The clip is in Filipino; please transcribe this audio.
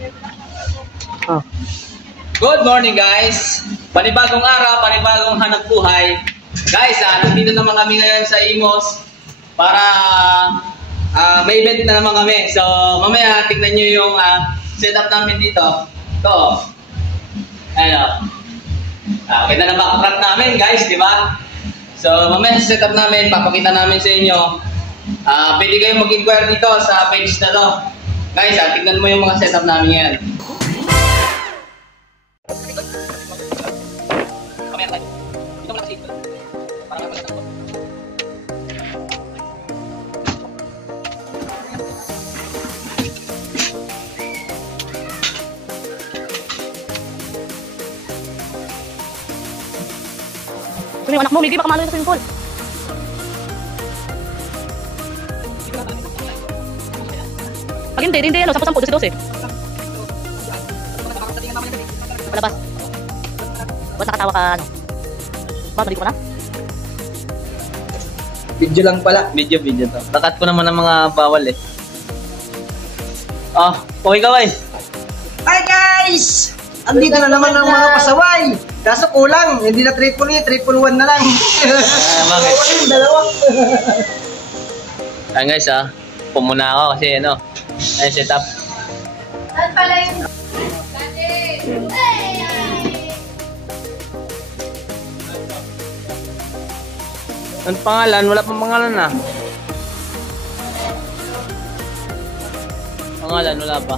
Oh. Good morning guys! Panibagong araw, panibagong hanap buhay. Guys, nandito naman kami ngayon sa Imos para may event na naman kami. So mamaya tignan nyo yung setup namin dito. Ito. Ano? Kita na backdrop namin guys, di ba? So mamaya sa setup namin, papakita namin sa inyo. Pwede kayong mag-inquire dito sa page na to. Guys, tignan mo yung mga setup namin ngayon. Kung yung anak mo, Miggy, baka malo yung swimming pool. Pag hindi, ano, 10-10, 12-12. Palabas. Ba't nakatawa ka, ano? Ba, mali ko na? Video lang pala. Video to. Takat ko naman ang mga bawal eh. Okay ka, guys. Hi guys! Andito na naman ang mga pasaway. Kaso kulang, hindi na 3-1 na lang. Bakit? Dalawa. Ayan guys, pumuna ako kasi ano, ay setup. Saan pala yung... Ang pangalan? Wala pang pangalan na. Pangalan, wala pa.